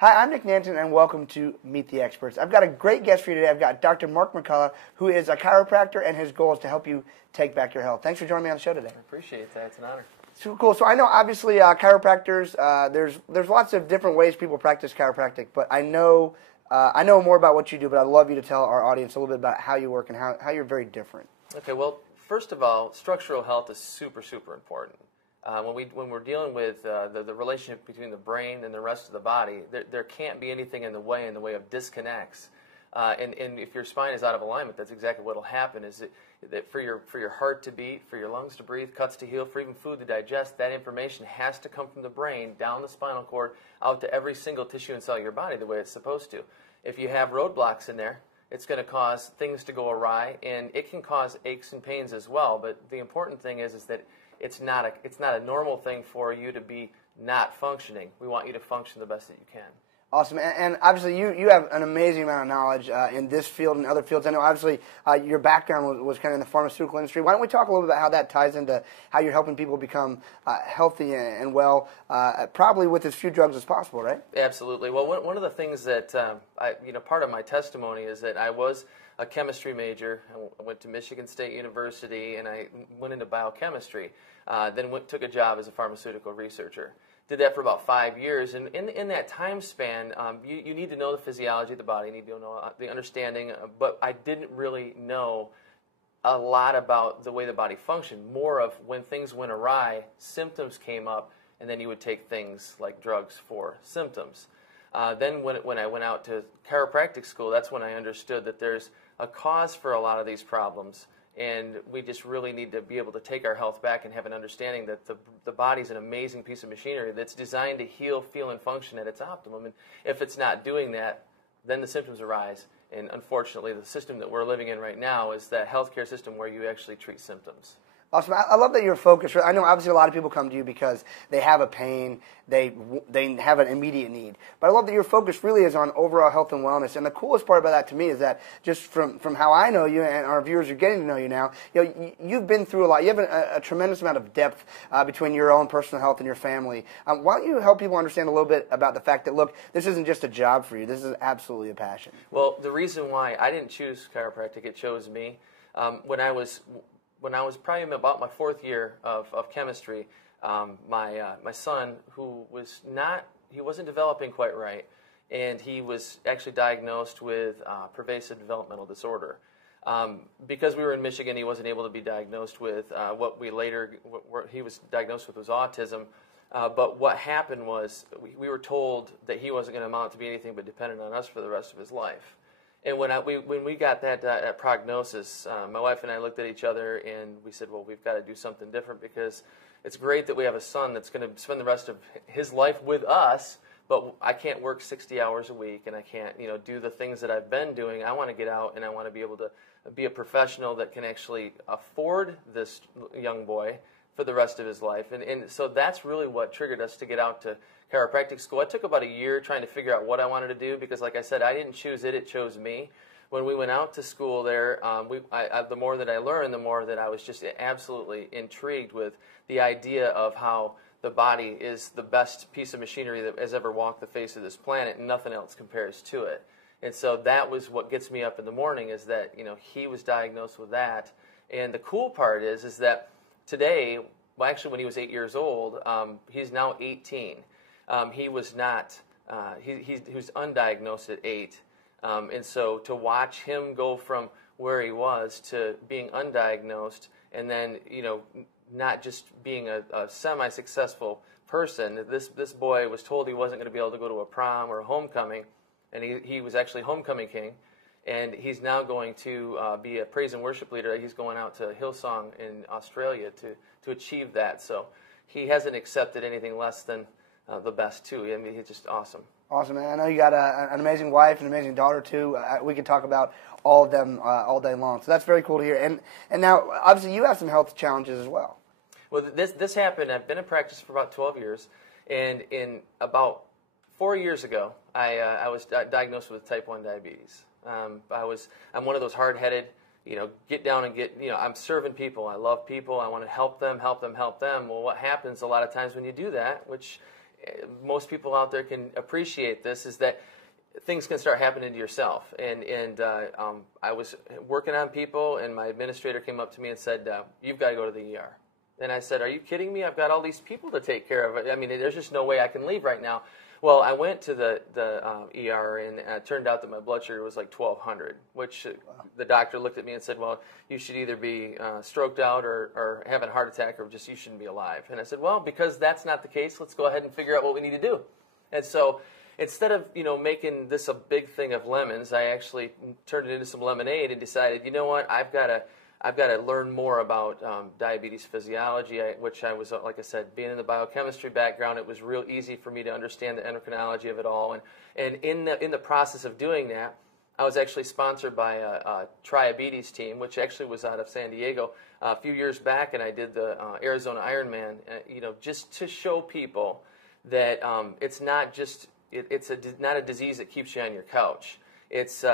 Hi, I'm Nick Nanton, and welcome to Meet the Experts. I've got a great guest for you today. I've got Dr. Mark McCullough, who is a chiropractor, and his goal is to help you take back your health. Thanks for joining me on the show today. I appreciate that. It's an honor. So cool. So I know, obviously, chiropractors. There's lots of different ways people practice chiropractic, but I know more about what you do. But I'd love you to tell our audience a little bit about how you work and how you're very different. Okay. Well, first of all, structural health is super, super important. When we're dealing with the relationship between the brain and the rest of the body, there can't be anything in the way of disconnects. And if your spine is out of alignment, that's exactly what will happen. Is that for your heart to beat, for your lungs to breathe, cuts to heal, for even food to digest, that information has to come from the brain down the spinal cord out to every single tissue and cell of your body the way it's supposed to. If you have roadblocks in there, it's going to cause things to go awry, and it can cause aches and pains as well. But the important thing is that it's not a normal thing for you to be not functioning. We want you to function the best that you can. Awesome. And obviously you have an amazing amount of knowledge in this field and other fields. I know obviously your background was kind of in the pharmaceutical industry. Why don't we talk a little bit about how that ties into how you're helping people become healthy and well, probably with as few drugs as possible, right? Absolutely. Well, one of the things that, part of my testimony is that I was a chemistry major. I went to Michigan State University, and I went into biochemistry. Then took a job as a pharmaceutical researcher. Did that for about 5 years, and in that time span, you need to know the physiology of the body, you need to know the understanding, but I didn't really know a lot about the way the body functioned. More of when things went awry, symptoms came up, and then you would take things like drugs for symptoms. Then when I went out to chiropractic school, that's when I understood that there's a cause for a lot of these problems. And we just really need to be able to take our health back and have an understanding that the body's an amazing piece of machinery that's designed to heal, feel, and function at its optimum. And if it's not doing that, then the symptoms arise. And unfortunately, the system that we're living in right now is that healthcare system where you actually treat symptoms. Awesome. I love that you're focused. I know obviously a lot of people come to you because they have a pain, they have an immediate need. But I love that your focus really is on overall health and wellness. And the coolest part about that to me is that just from how I know you and our viewers are getting to know you now, you've been through a lot. You have a tremendous amount of depth between your own personal health and your family. Why don't you help people understand a little bit about the fact that, look, this isn't just a job for you. This is absolutely a passion. Well, the reason why I didn't choose chiropractic, it chose me. When I was probably about my 4th year of chemistry, my son, who wasn't developing quite right, and he was actually diagnosed with pervasive developmental disorder. Because we were in Michigan, he wasn't able to be diagnosed with what he was diagnosed with was autism. But what happened was we were told that he wasn't going to amount to be anything but dependent on us for the rest of his life. And when we got that prognosis, my wife and I looked at each other and we said, well, we've got to do something different, because it's great that we have a son that's going to spend the rest of his life with us, but I can't work 60 hours a week and I can't do the things that I've been doing. I want to get out and I want to be able to be a professional that can actually afford this young boy for the rest of his life. And so that's really what triggered us to get out to chiropractic school. It took about a year trying to figure out what I wanted to do, because like I said, I didn't choose it, it chose me. When we went out to school there, the more that I learned, the more that I was just absolutely intrigued with the idea of how the body is the best piece of machinery that has ever walked the face of this planet, and nothing else compares to it. And so that was what gets me up in the morning, is that he was diagnosed with that. And the cool part is that today, well, actually when he was 8 years old, he's now 18. He was not, he was undiagnosed at 8. And so to watch him go from where he was to being undiagnosed, and then, not just being a semi-successful person. This boy was told he wasn't going to be able to go to a prom or a homecoming, and he was actually homecoming king. And he's now going to be a praise and worship leader. He's going out to Hillsong in Australia to achieve that. So he hasn't accepted anything less than the best, too. I mean, he's just awesome. Awesome, man. I know you got an amazing wife and an amazing daughter, too. We could talk about all of them all day long. So that's very cool to hear. And now, obviously, you have some health challenges as well. Well, this happened. I've been in practice for about 12 years. And in about 4 years ago, I was diagnosed with type 1 diabetes. I'm one of those hard-headed, get down and get, I'm serving people. I love people. I want to help them. Well, what happens a lot of times when you do that, which most people out there can appreciate this, is that things can start happening to yourself. And I was working on people, and my administrator came up to me and said, you've got to go to the ER. And I said, are you kidding me? I've got all these people to take care of. I mean, there's just no way I can leave right now. Well, I went to the ER, and it turned out that my blood sugar was like 1,200, which the doctor looked at me and said, well, you should either be stroked out or having a heart attack, or just you shouldn't be alive. And I said, well, because that's not the case, let's go ahead and figure out what we need to do. And so instead of making this a big thing of lemons, I actually turned it into some lemonade and decided, you know what, I've got to learn more about diabetes physiology, which I was, like I said, being in the biochemistry background, it was real easy for me to understand the endocrinology of it all. And in the process of doing that, I was actually sponsored by a Triabetes team, which actually was out of San Diego a few years back, and I did the Arizona Ironman, just to show people that it's not just not a disease that keeps you on your couch. There's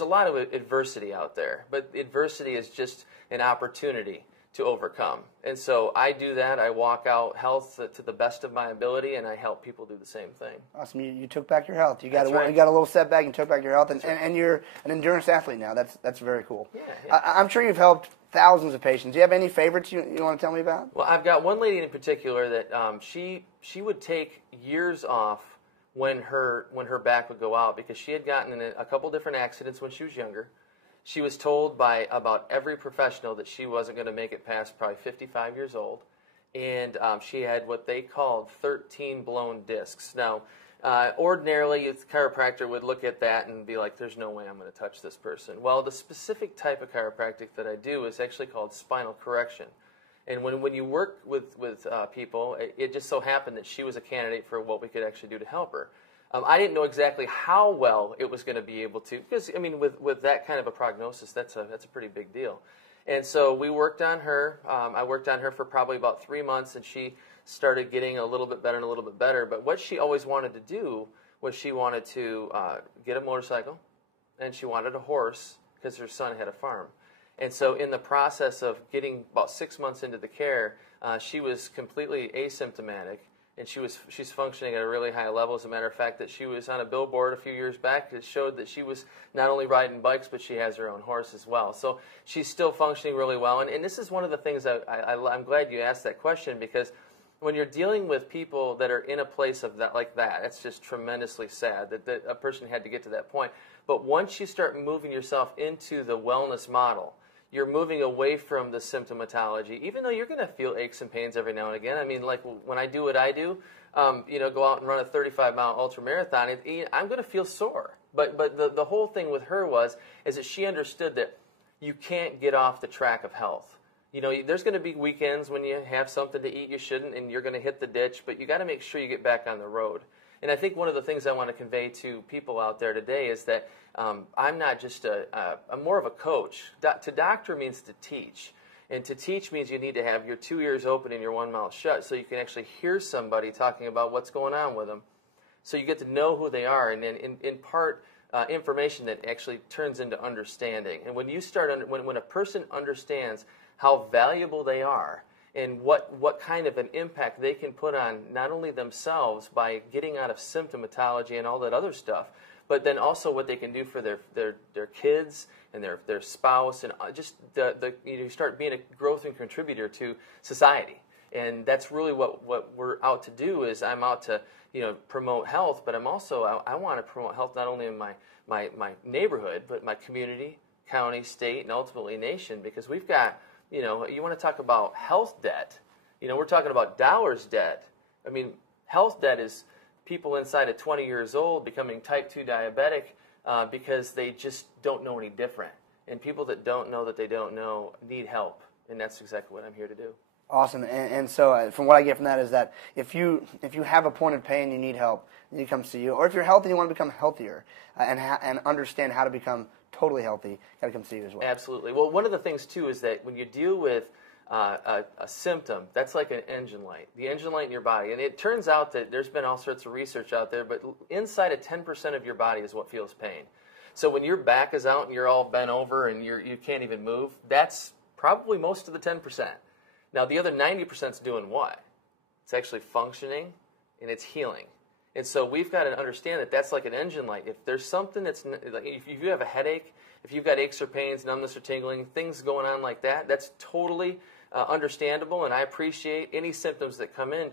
a lot of adversity out there, but adversity is just an opportunity to overcome. And so I do that. I walk out health to the best of my ability, and I help people do the same thing. Awesome. You took back your health. You got That's right. You got a little setback and took back your health, That's right. and you're an endurance athlete now. That's very cool. Yeah. I'm sure you've helped thousands of patients. Do you have any favorites you want to tell me about? Well, I've got one lady in particular that she would take years off when her back would go out, because she had gotten in a couple different accidents when she was younger. She was told by about every professional that she wasn't going to make it past probably 55 years old, and she had what they called 13 blown discs. Now, ordinarily, a chiropractor would look at that and be like, there's no way I'm going to touch this person. Well, the specific type of chiropractic that I do is actually called spinal correction. And when you work with people, it just so happened that she was a candidate for what we could actually do to help her. I didn't know exactly how well it was going to be able to, because, I mean, with that kind of a prognosis, that's a pretty big deal. And so we worked on her. I worked on her for probably about 3 months, and she started getting a little bit better and a little bit better. But what she always wanted to do was she wanted to get a motorcycle, and she wanted a horse because her son had a farm. And so in the process of getting about 6 months into the care, she was completely asymptomatic, and she's functioning at a really high level. As a matter of fact, that she was on a billboard a few years back that showed that she was not only riding bikes, but she has her own horse as well. So she's still functioning really well. And this is one of the things I'm glad you asked that question, because when you're dealing with people that are in a place of that like that, it's just tremendously sad that a person had to get to that point. But once you start moving yourself into the wellness model, you're moving away from the symptomatology, even though you're going to feel aches and pains every now and again. I mean, like when I do what I do, go out and run a 35-mile ultramarathon, I'm going to feel sore. But the whole thing with her is that she understood that you can't get off the track of health. There's going to be weekends when you have something to eat you shouldn't, and you're going to hit the ditch, but you got to make sure you get back on the road. And I think one of the things I want to convey to people out there today is that I'm not just I'm more of a coach. To doctor means to teach. And to teach means you need to have your 2 ears open and your one mouth shut, so you can actually hear somebody talking about what's going on with them. So you get to know who they are, and then impart information that actually turns into understanding. And when you start, when a person understands how valuable they are, and what kind of an impact they can put on not only themselves by getting out of symptomatology and all that other stuff, but then also what they can do for their kids and their spouse, and just you start being a growth and contributor to society. And that's really what we're out to do. Is I'm out to promote health, but I want to promote health not only in my neighborhood, but my community, county, state, and ultimately nation, because we've got. You want to talk about health debt. We're talking about dollars debt. I mean, health debt is people inside of 20 years old becoming type 2 diabetic because they just don't know any different. And people that don't know that they don't know need help. And that's exactly what I'm here to do. Awesome. And so from what I get from that is that if you have a point of pain, you need help, you come see you. Or if you're healthy and you want to become healthier and understand how to become totally healthy, got to come see you as well. Absolutely. Well, one of the things, too, is that when you deal with a symptom, that's like an engine light, the engine light in your body. And it turns out that there's been all sorts of research out there, but inside of 10% of your body is what feels pain. So when your back is out and you're all bent over and you can't even move, that's probably most of the 10%. Now, the other 90% is doing what? It's actually functioning and it's healing. And so we've got to understand that that's like an engine light. If there's something that's, like if you have a headache, if you've got aches or pains, numbness or tingling, things going on like that, that's totally understandable, and I appreciate any symptoms that come in,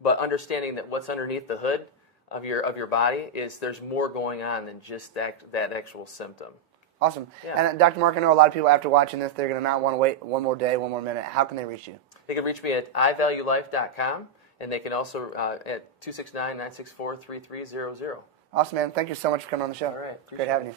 but understanding that what's underneath the hood of your body is there's more going on than just that actual symptom. Awesome. Yeah. And Dr. Mark, I know a lot of people after watching this, they're going to not want to wait one more day, one more minute. How can they reach you? They can reach me at ivaluelife.com, and they can also at 269-964-3300. Awesome, man. Thank you so much for coming on the show. All right. Great having you.